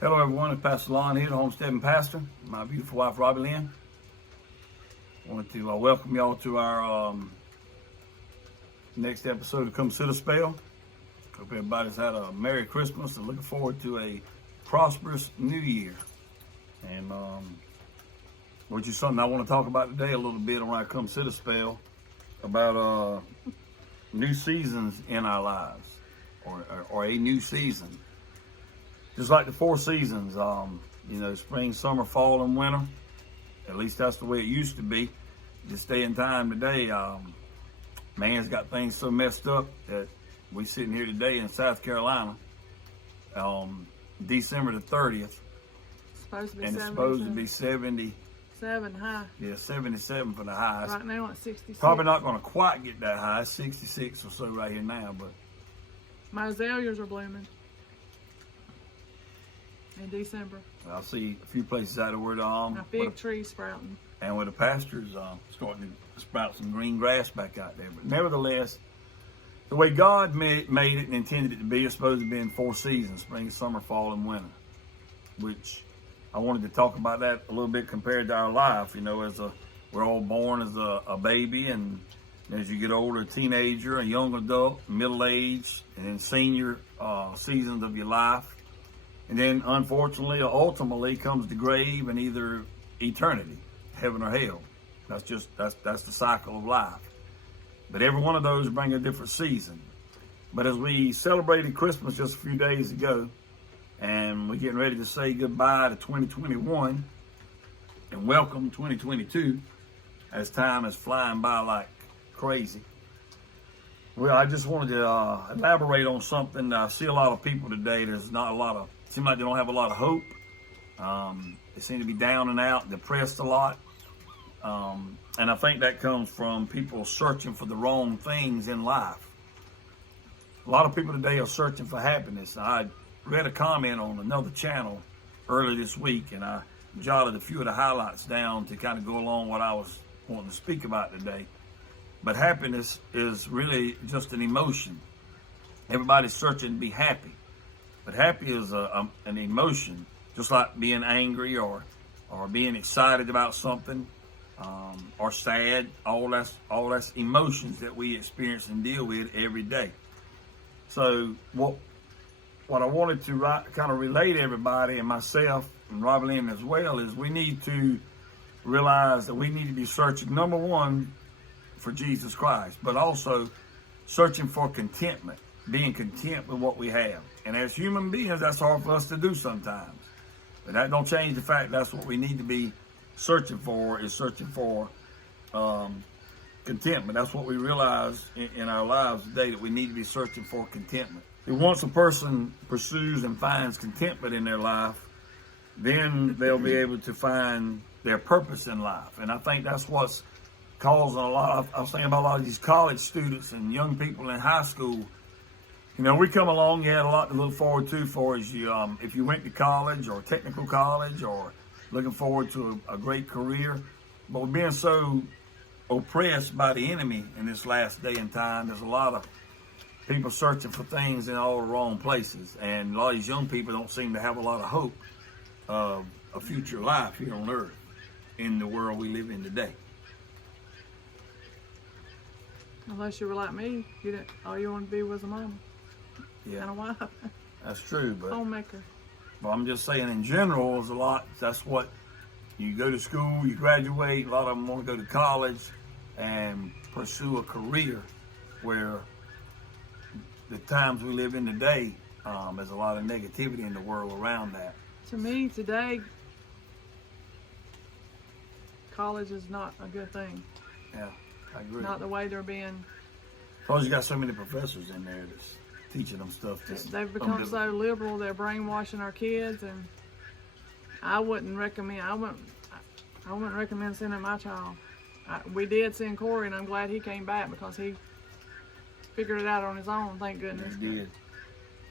Hello everyone, it's Pastor Lon here, the homestead and pastor. My beautiful wife, Robbie Lynn. I wanted to welcome y'all to our next episode of Come Sit a Spell. Hope everybody's had a Merry Christmas and looking forward to a prosperous New Year. And which is something I want to talk about today a little bit on our Come Sit a Spell about new seasons in our lives or a new season. Just like the four seasons, spring, summer, fall, and winter. At least that's the way it used to be. This day and time today, man's got things so messed up that we sitting here today in South Carolina, December the 30th. It's Supposed to be 77 high. Yeah, 77 for the highs. Right now it's 66. Probably not going to quite get that high, 66 or so right here now, but my azaleas are blooming in December. I see a few places out there where my fig tree's sprouting. And where the pasture's starting to sprout some green grass back out there. But nevertheless, the way God made it and intended it to be, it's supposed to be in four seasons: spring, summer, fall, and winter. Which I wanted to talk about that a little bit compared to our life. You know, we're all born as a baby, and as you get older, a teenager, a young adult, middle age, and then senior seasons of your life. And then, unfortunately, or ultimately, comes the grave and either eternity, heaven or hell. That's the cycle of life. But every one of those bring a different season. But as we celebrated Christmas just a few days ago, and we're getting ready to say goodbye to 2021 and welcome 2022, as time is flying by like crazy. Well, I just wanted to elaborate on something. I see a lot of people today. Seem like they don't have a lot of hope. They seem to be down and out, depressed a lot. And I think that comes from people searching for the wrong things in life. A lot of people today are searching for happiness. I read a comment on another channel earlier this week, and I jotted a few of the highlights down to kind of go along what I was wanting to speak about today. But happiness is really just an emotion. Everybody's searching to be happy. But happy is an emotion, just like being angry or being excited about something, or sad. All that's emotions that we experience and deal with every day. So what I wanted to kind of relay to everybody, and myself and Robbie Lynn as well, is we need to realize that we need to be searching, number one, for Jesus Christ, but also searching for contentment, being content with what we have. And as human beings, that's hard for us to do sometimes. But that don't change the fact that's what we need to be searching for, is searching for contentment. That's what we realize in our lives today, that we need to be searching for contentment. And once a person pursues and finds contentment in their life, then they'll be able to find their purpose in life. And I think that's what's causing I was thinking about a lot of these college students and young people in high school. You know, we come along, you had a lot to look forward to for as you, if you went to college or technical college or looking forward to a great career. But we're being so oppressed by the enemy in this last day and time. There's a lot of people searching for things in all the wrong places. And a lot of these young people don't seem to have a lot of hope of a future life here on earth in the world we live in today. Unless you were like me, all you want to be was a mama. Yeah, and a wife. That's true, but Homemaker. But I'm just saying, in general, there's a lot. That's what you go to school, you graduate. A lot of them want to go to college and pursue a career. Where the times we live in today, there's a lot of negativity in the world around that. To me, today, college is not a good thing. Yeah, I agree. Not the way they're being. Because you got so many professors in there that's teaching them stuff. They've become so liberal, they're brainwashing our kids, and I wouldn't recommend sending my child. We did send Corey, and I'm glad he came back because he figured it out on his own, thank goodness. He did.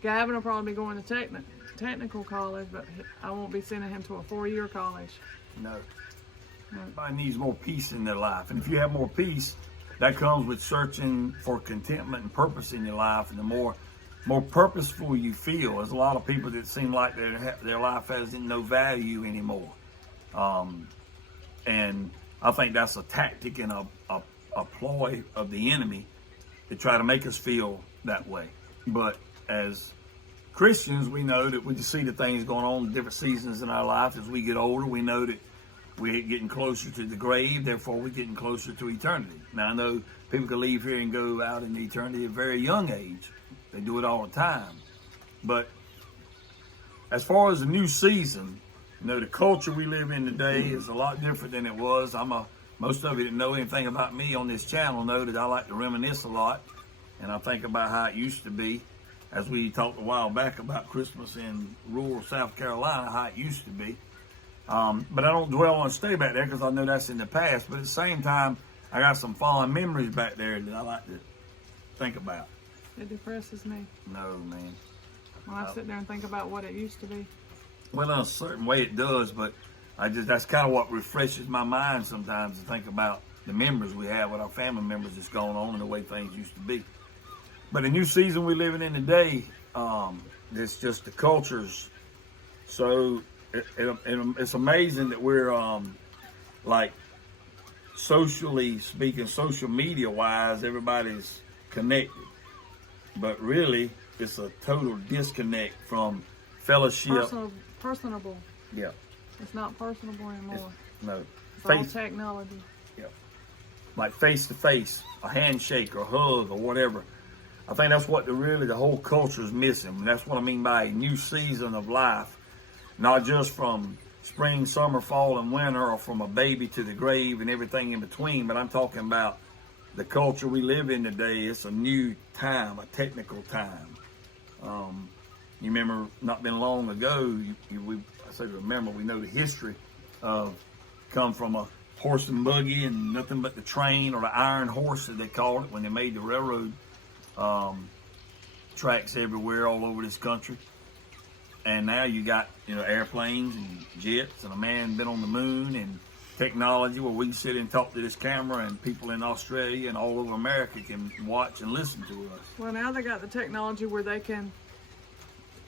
Gavin will probably be going to technical college, but I won't be sending him to a 4-year college. No. Everybody needs more peace in their life. And if you have more peace, that comes with searching for contentment and purpose in your life. And the more more purposeful you feel. There's a lot of people that seem like their life has no value anymore. And I think that's a tactic and a ploy of the enemy to try to make us feel that way. But as Christians, we know that we just see the things going on in different seasons in our life. As we get older, we know that we're getting closer to the grave, therefore we're getting closer to eternity. Now, I know people can leave here and go out into eternity at a very young age. They do it all the time. But as far as the new season, you know, the culture we live in today is a lot different than it was. Most of you that know anything about me on this channel know that I like to reminisce a lot. And I think about how it used to be, as we talked a while back about Christmas in rural South Carolina, how it used to be. But I don't dwell on stay back there because I know that's in the past. But at the same time, I got some fond memories back there that I like to think about. It depresses me No, man. when I sit there and think about what it used to be. Well, in a certain way it does, but that's kind of what refreshes my mind sometimes to think about the memories we have with our family members that's going on and the way things used to be. But the new season we're living in today, it's just the cultures. So it's amazing that we're like socially speaking, social media wise, everybody's connected. But really, it's a total disconnect from fellowship. Personable. Yeah. It's not personable anymore. No. It's all technology. Yeah. Like face to face, a handshake or a hug or whatever. I think that's what the whole culture is missing. And that's what I mean by a new season of life. Not just from spring, summer, fall, and winter, or from a baby to the grave and everything in between, but I'm talking about the culture we live in today. It's a new time, a technical time. You remember not been long ago, we know the history of come from a horse and buggy and nothing but the train, or the iron horse as they called it when they made the railroad tracks everywhere all over this country. And now you got, airplanes and jets, and a man been on the moon, and technology where we can sit and talk to this camera, and people in Australia and all over America can watch and listen to us. Well, now they got the technology where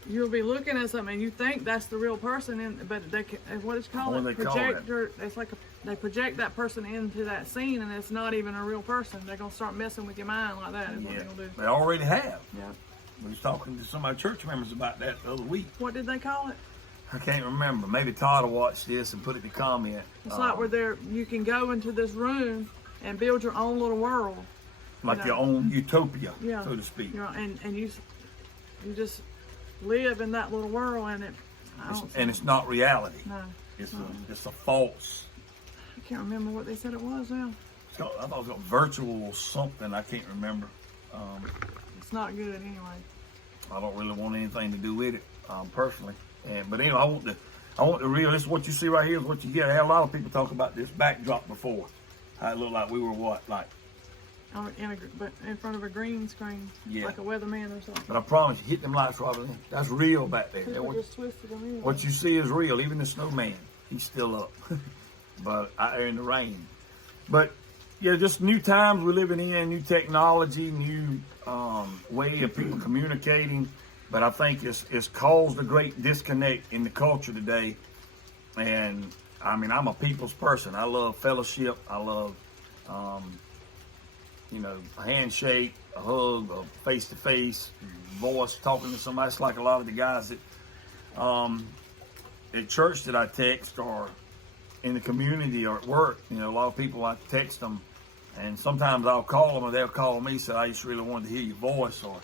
you'll be looking at something and you think that's the real person, but they can, what it's called, projector. It's like they project that person into that scene, and it's not even a real person. They're gonna start messing with your mind like that. Is what they're gonna do. They already have. Yeah. We was talking to some of our church members about that the other week. What did they call it? I can't remember. Maybe Todd will watch this and put it in the comment. It's like where you can go into this room and build your own little world. Like your own utopia, so to speak. And you just live in that little world, and it's not reality. No. It's a false. I can't remember what they said it was now. I thought it was called virtual something. I can't remember. It's not good anyway. I don't really want anything to do with it, personally. But anyway, I want the real. This is what you see right here is what you get. I had a lot of people talk about this backdrop before. How it looked like we were in front of a green screen, like a weatherman or something. But I promise you, hit them lights, Robert. That's real back there. Just twisted them in. What you see is real. Even the snowman, he's still up. But out there in the rain. But yeah, just new times we're living in, new technology, new way of people communicating. But I think it's caused a great disconnect in the culture today. And I mean, I'm a people's person. I love fellowship. I love, a handshake, a hug, a face-to-face voice, talking to somebody. It's like a lot of the guys that at church that I text, or in the community, or at work. A lot of people, I text them, and sometimes I'll call them, or they'll call me, say, I just really wanted to hear your voice, or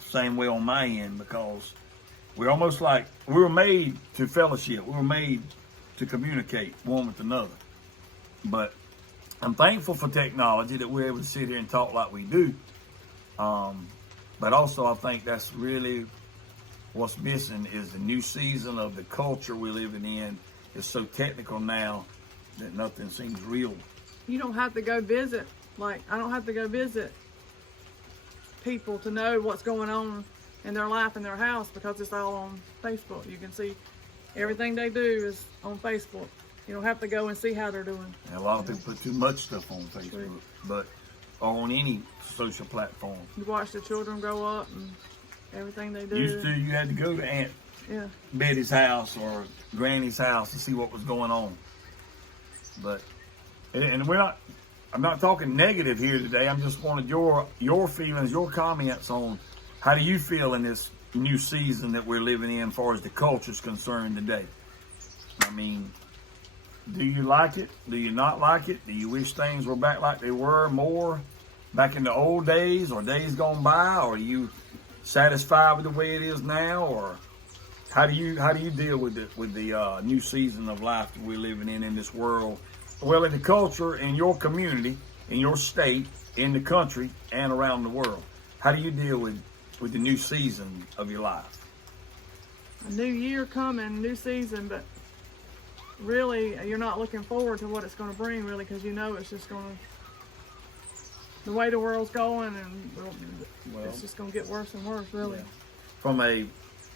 same way on my end, because we're almost like we were made to fellowship. We were made to communicate one with another. But I'm thankful for technology that we're able to sit here and talk like we do. But also I think that's really what's missing is the new season of the culture we're living in. It's so technical now that nothing seems real. You don't have to go visit. Like, I don't have to go visit people to know what's going on in their life in their house, because it's all on Facebook. You can see everything they do is on Facebook. You don't have to go and see how they're doing. And a lot of people put too much stuff on Facebook, but on any social platform. You watch the children grow up, and everything they do. Used to, you had to go to Aunt Betty's house or Granny's house to see what was going on. But, and I'm not talking negative here today. I'm just wanted your feelings, your comments on how do you feel in this new season that we're living in as far as the culture is concerned today. I mean, do you like it? Do you not like it? Do you wish things were back like they were more back in the old days or days gone by? Or are you satisfied with the way it is now? Or how do you deal with the new season of life that we're living in this world? Well, in the culture, in your community, in your state, in the country, and around the world. How do you deal with the new season of your life? A new year coming, new season, but really you're not looking forward to what it's going to bring, really, because you know it's just going to, the way the world's going, and it's just going to get worse and worse, really. Yeah.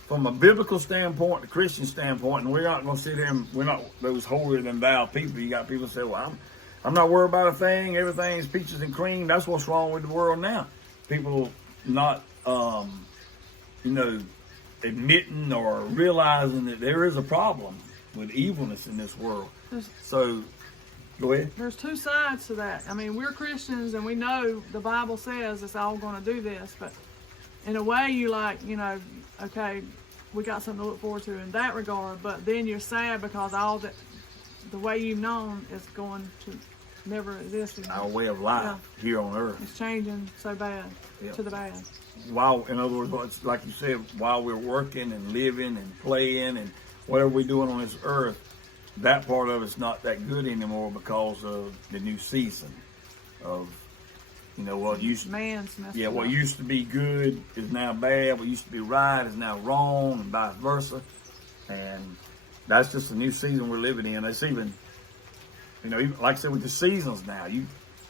From a biblical standpoint, a Christian standpoint, and we're not going to sit here and we're not those holier than thou people. You got people say, well, I'm not worried about a thing. Everything's peaches and cream. That's what's wrong with the world now. People not, admitting or realizing that there is a problem with evilness in this world. So, go ahead. There's two sides to that. I mean, we're Christians and we know the Bible says it's all going to do this, but in a way you okay, we got something to look forward to in that regard, but then you're sad because all the way you've known is going to never exist anymore. Our way of life here on earth. It's changing so bad, to the bad. While, in other words, like you said, while we're working and living and playing and whatever we're doing on this earth, that part of it's not that good anymore because of the new season of, what used what used to be good is now bad. What used to be right is now wrong, and vice versa. And that's just the new season we're living in. It's even, even, like I said, with the seasons now. It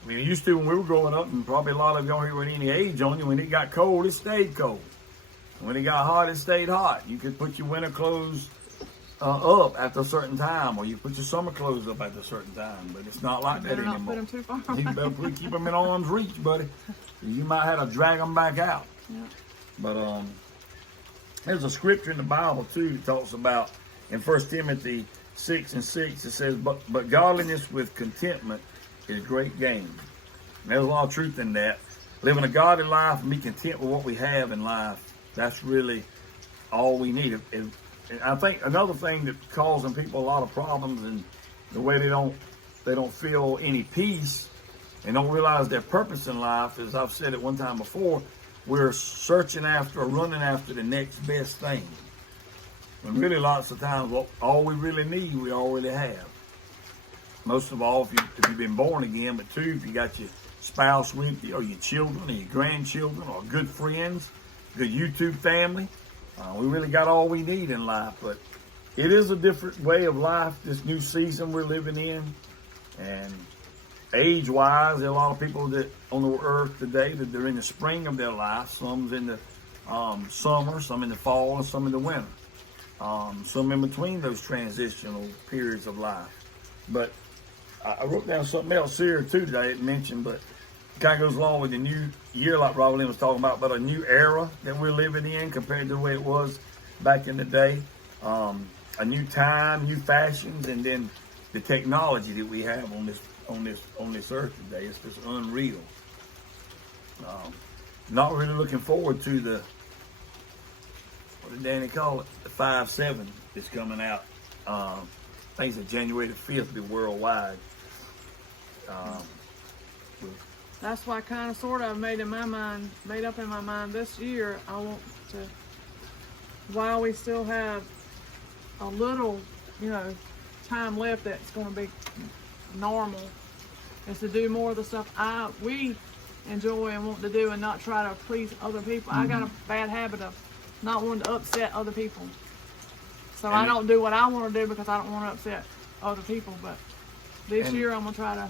used to when we were growing up, and probably a lot of y'all here with any age on you, when it got cold, it stayed cold. When it got hot, it stayed hot. You could put your winter clothes up after a certain time, or you put your summer clothes up after a certain time, but it's not like that anymore. Not put them too far. You better keep them in arm's reach, buddy. You might have to drag them back out. Yeah. But there's a scripture in the Bible too that talks about in 1 Timothy 6:6. It says, "But godliness with contentment is great gain." And there's a lot of truth in that. Living a godly life and be content with what we have in life. That's really all we need. And I think another thing that's causing people a lot of problems and the way they don't feel any peace and don't realize their purpose in life, as I've said it one time before, we're searching after or running after the next best thing. When really lots of times, all we really need, we already have. Most of all, if you've been born again, but two, if you got your spouse with you, or your children, or your grandchildren, or good friends, good YouTube family, we really got all we need in life. But it is a different way of life, this new season we're living in. And age-wise, there are a lot of people that on the earth today that they're in the spring of their life. Some's in the summer, some in the fall, and some in the winter. Some in between those transitional periods of life. But I wrote down something else here too that I didn't mention, but it kind of goes along with the new year, like Robert Lynn was talking about a new era that we're living in compared to the way it was back in the day. A new time, new fashions, and then the technology that we have on this earth today. It's just unreal. Not really looking forward to what did Danny call it? The 5/7 that's coming out. I think it's January the 5th, be worldwide. That's why I kind of sort of made up in my mind this year, I want to, while we still have a little, time left that's going to be normal, is to do more of the stuff we enjoy and want to do and not try to please other people. I got a bad habit of not wanting to upset other people. So I don't do what I want to do because I don't want to upset other people. But this year I'm going to try to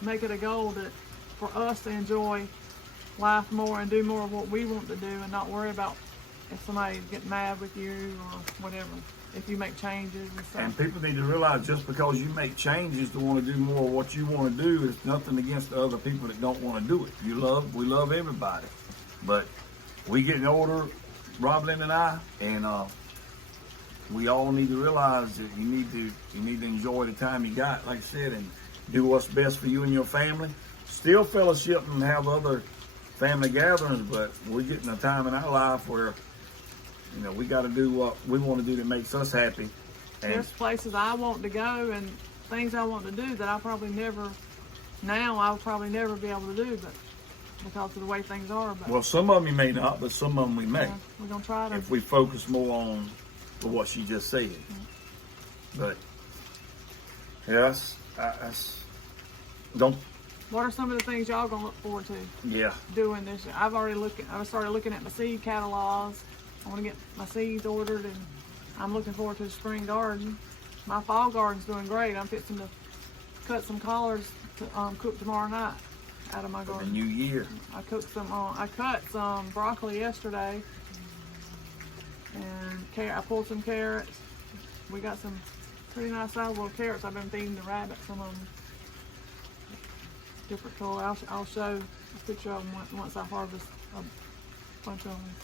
make it a goal for us to enjoy life more and do more of what we want to do and not worry about if somebody's getting mad with you or whatever, if you make changes and stuff. And people need to realize just because you make changes to want to do more of what you want to do is nothing against the other people that don't want to do it. We love everybody. But we getting older, Roblin and I, and we all need to realize that you need to enjoy the time you got, like I said, and do what's best for you and your family. Still fellowship and have other family gatherings, but we're getting a time in our life where, you know, we got to do what we want to do that makes us happy. And there's places I want to go and things I want to do that I'll probably never be able to do, but because of the way things are. But well, some of them we may not, but some of them we may. We're gonna try to. If we focus more on what she just said. But yes, don't. What are some of the things y'all gonna look forward to? Yeah. Doing this year? I started looking at my seed catalogs. I want to get my seeds ordered, and I'm looking forward to the spring garden. My fall garden's doing great. I'm fixing to cut some collards to cook tomorrow night out of my For the garden. new year. I cut some broccoli yesterday, and I pulled some carrots. We got some pretty nice sizable carrots. I've been feeding the rabbits some of them. Different color. I'll show a picture of them once I harvest a bunch of them.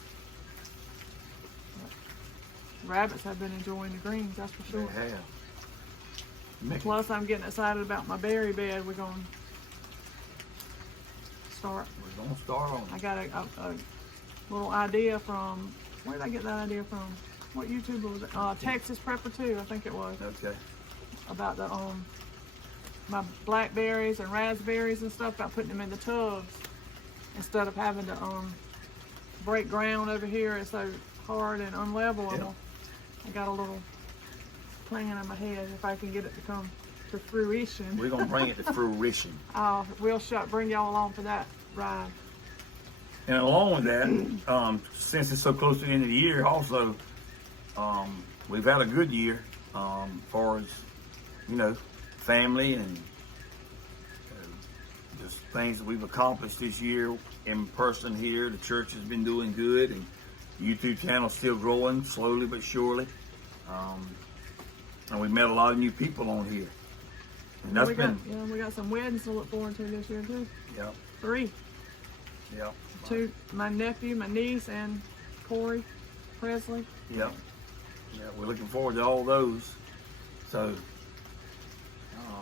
Rabbits have been enjoying the greens, that's for sure. They have. Plus, I'm getting excited about my berry bed. We're going to start. We're going to start on I got a little idea from, where did I get that idea from? What YouTuber was it? Texas Prepper 2, I think it was. Okay. About the my blackberries and raspberries and stuff, about putting them in the tubs instead of having to break ground over here. It's so hard and unlevel. Yeah. I got a little plan in my head if I can get it to come to fruition. We're gonna bring it to fruition. We'll bring y'all along for that ride. And along with that, since it's so close to the end of the year, also we've had a good year as far as, you know, family and just things that we've accomplished this year in person here. The church has been doing good, and the YouTube channel's still growing slowly but surely. And we met a lot of new people on here. And that's we got some weddings to look forward to this year too. Yep. 3. Yep. 2, my nephew, my niece, and Corey Presley. Yep. Yeah, we're looking forward to all those. So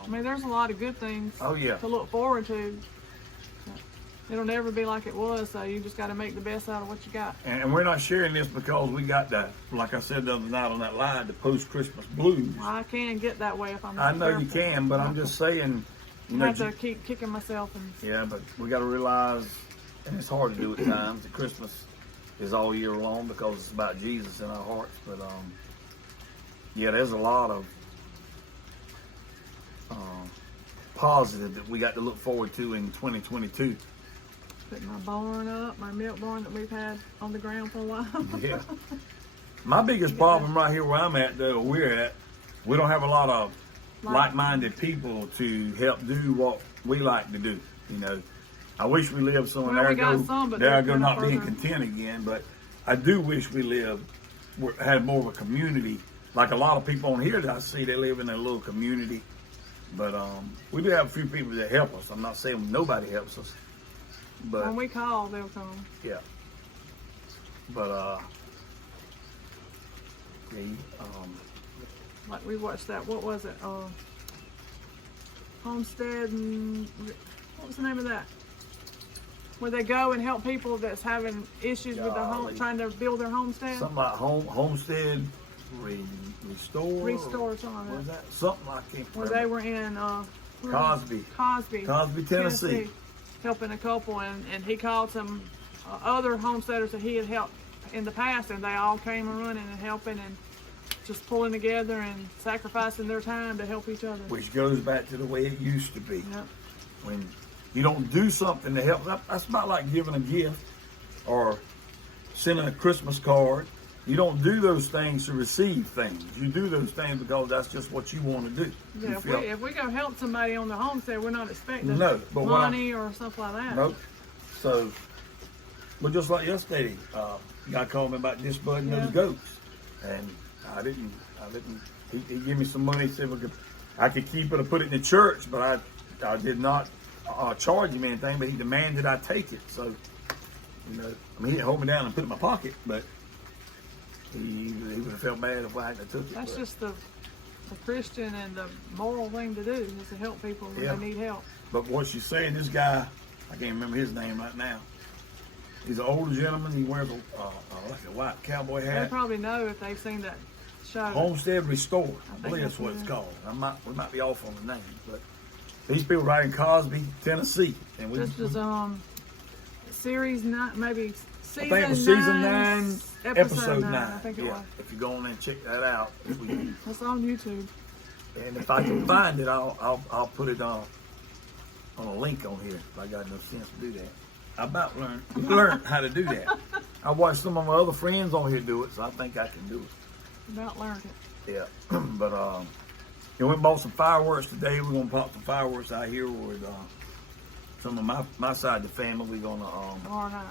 I mean, there's a lot of good things oh yeah, to look forward to. It'll never be like it was, so you just got to make the best out of what you got. and we're not sharing this because we got that, like I said the other night on that live, the post-Christmas blues. Well, I can get that way if I'm I not know careful. you can, but I'm just saying, you know, I have to keep kicking myself. yeah, but we got to realize, and it's hard to do at times, that Christmas is all year long because it's about Jesus in our hearts. But yeah, there's a lot of positive that we got to look forward to in 2022. Putting my barn up, my milk barn that we've had on the ground for a while. Yeah. My biggest problem right here where I'm at, though, we don't have a lot of like-minded people to help do what we like to do. You know, I wish we lived somewhere. There I go, not being content again. But I do wish we had more of a community. Like a lot of people on here that I see, they live in a little community. But we do have a few people that help us. I'm not saying nobody helps us. But when we call, they'll come. Yeah. But like we watched that. What was it? Homestead and what was the name of that? Where they go and help people that's having issues with their home, trying to build their homestead. Something like homestead restore. Restore something. What was that? Something I can't remember. Where they were in Cosby, Tennessee. Helping a couple, and he called some other homesteaders that he had helped in the past, and they all came running and helping and just pulling together and sacrificing their time to help each other. Which goes back to the way it used to be. Yep. When you don't do something to help, that's not like giving a gift or sending a Christmas card. You don't do those things to receive things. You do those things because that's just what you want to do. Yeah, if we go help somebody on the homestead, we're not expecting money or stuff like that. Nope. So, but just like yesterday, guy called me about disbudding those goats, and I didn't. He gave me some money, said I could keep it or put it in the church, but I did not charge him anything. But he demanded I take it. So, you know, I mean, he didn't hold me down and put it in my pocket, but He would have felt bad if I hadn't took it. That's just the Christian and the moral thing to do is to help people when they need help. But what she's saying, this guy, I can't remember his name right now. He's an older gentleman. He wears like a white cowboy hat. They probably know if they've seen that show. Homestead Restored, I believe that's what it's called. We might be off on the name, but these people right in Cosby, Tennessee. And this was series 9, maybe season 9. I think it was season 9, episode 9. I think it was. If you go on there and check that out, it's on YouTube. And if I can find it, I'll put it on a link on here. If I got no sense to do that. I about learned how to do that. I watched some of my other friends on here do it, so I think I can do it. About learned it. Yeah, but we went and bought some fireworks today. We're gonna pop some fireworks out here with some of my side of the family. We're gonna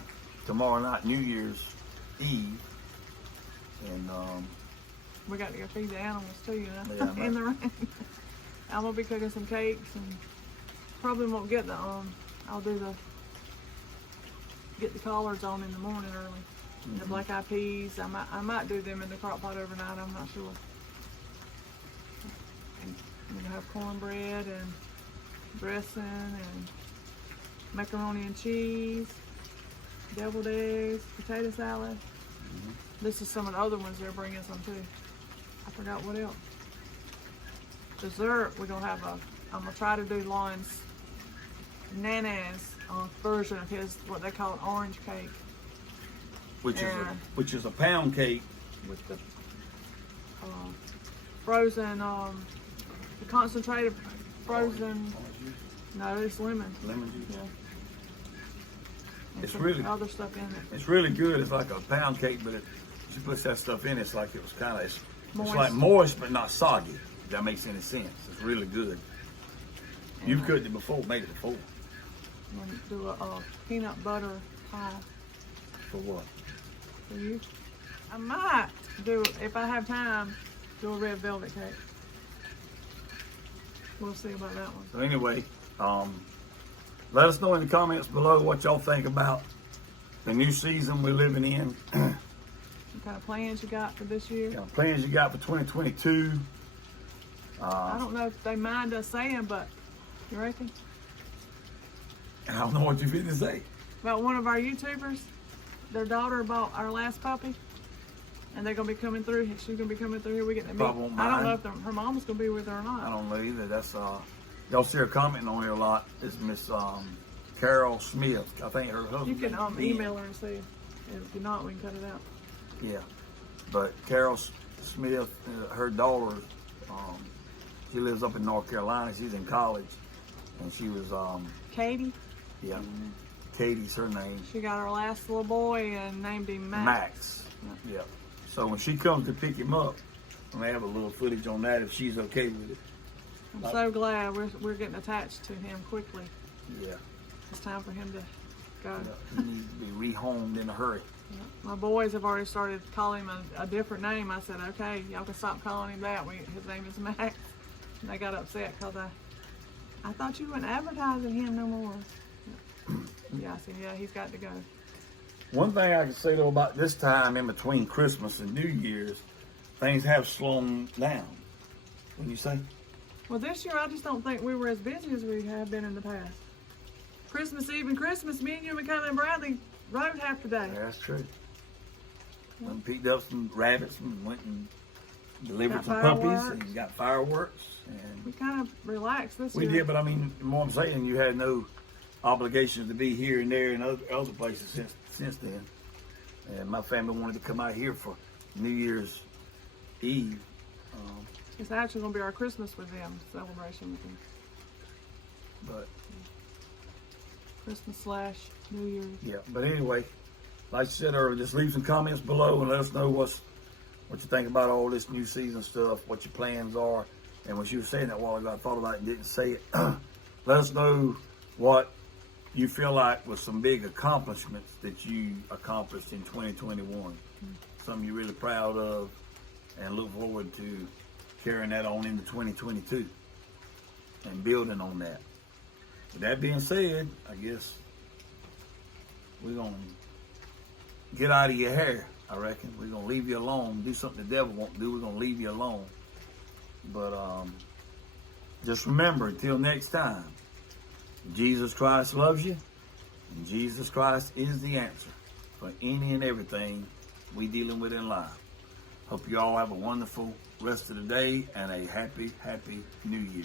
tomorrow night, New Year's Eve, and we got to go feed the animals too, you know, in the rain. I'm gonna be cooking some cakes and probably won't get the I'll do get the collards on in the morning early. The black eyed peas, I might do them in the crock pot overnight. I'm not sure. And we're gonna have cornbread and dressing and macaroni and cheese, deviled eggs, potato salad. This is some of the other ones they're bringing some too. I forgot what else. Dessert, we're gonna have I'm gonna try to do Lon's Nana's version of his, what they call an orange cake. Which is a pound cake. With the frozen, the concentrated frozen, no, it's lemon. Lemon juice? Yeah. And It's really other stuff in it. It's really good. It's like a pound cake, but she puts that stuff in. It's like it was kind of, it's like moist but not soggy. If that makes any sense. It's really good. And you've cooked it before, made it before. I'm gonna do a peanut butter pie. For what? For you. I might do, if I have time, do a red velvet cake. We'll see about that one. So anyway, let us know in the comments below what y'all think about the new season we're living in. What kind of plans you got for this year? What kind of plans you got for 2022? I don't know if they mind us saying, but you reckon? I don't know what you're going to say. About one of our YouTubers, their daughter bought our last puppy, and they're gonna be coming through. She's gonna be coming through here. We get to meet. I don't know if her mom's gonna be with her or not. I don't know either. That's y'all see her commenting on here a lot. It's Miss Carol Smith. I think her husband. You can email her and see. If you're not, we can cut it out. Yeah, but Carol Smith, her daughter, she lives up in North Carolina. She's in college, and she was Katie. Yeah, Katie's her name. She got her last little boy and named him Max. Max. Yeah. So when she comes to pick him up, I'm gonna have a little footage on that if she's okay with it. I'm so glad we're getting attached to him quickly. Yeah. It's time for him to go. Yeah, he needs to be rehomed in a hurry. Yeah. My boys have already started calling him a different name. I said, okay, y'all can stop calling him that. His name is Max. And they got upset because I thought you weren't advertising him no more. Yeah, I said, yeah, he's got to go. One thing I can say though about this time in between Christmas and New Year's, things have slowed down. What do you say? Well, this year I just don't think we were as busy as we have been in the past. Christmas Eve and Christmas, me and you and Kylie and Bradley rode half the day. Yeah, that's true. Went and picked up some rabbits and went and delivered some puppies and got fireworks. And we kind of relaxed this year. We did, but I mean, what I'm saying, you had no obligations to be here and there and other places since then. And my family wanted to come out here for New Year's Eve. It's actually going to be our Christmas with them, celebration with them. But Christmas / New Year's. Yeah, but anyway, like I said earlier, just leave some comments below and let us know what you think about all this new season stuff, what your plans are. And when she was saying that a while ago, I thought about it and didn't say it. Let us know what you feel like was some big accomplishments that you accomplished in 2021. Something you're really proud of and look forward to carrying that on into 2022 and building on that. With that being said, I guess we're going to get out of your hair. I reckon. We're going to leave you alone. Do something the devil won't do. We're going to leave you alone. But just remember, until next time, Jesus Christ loves you, and Jesus Christ is the answer for any and everything we dealing with in life. Hope you all have a wonderful rest of the day and a happy, happy New Year.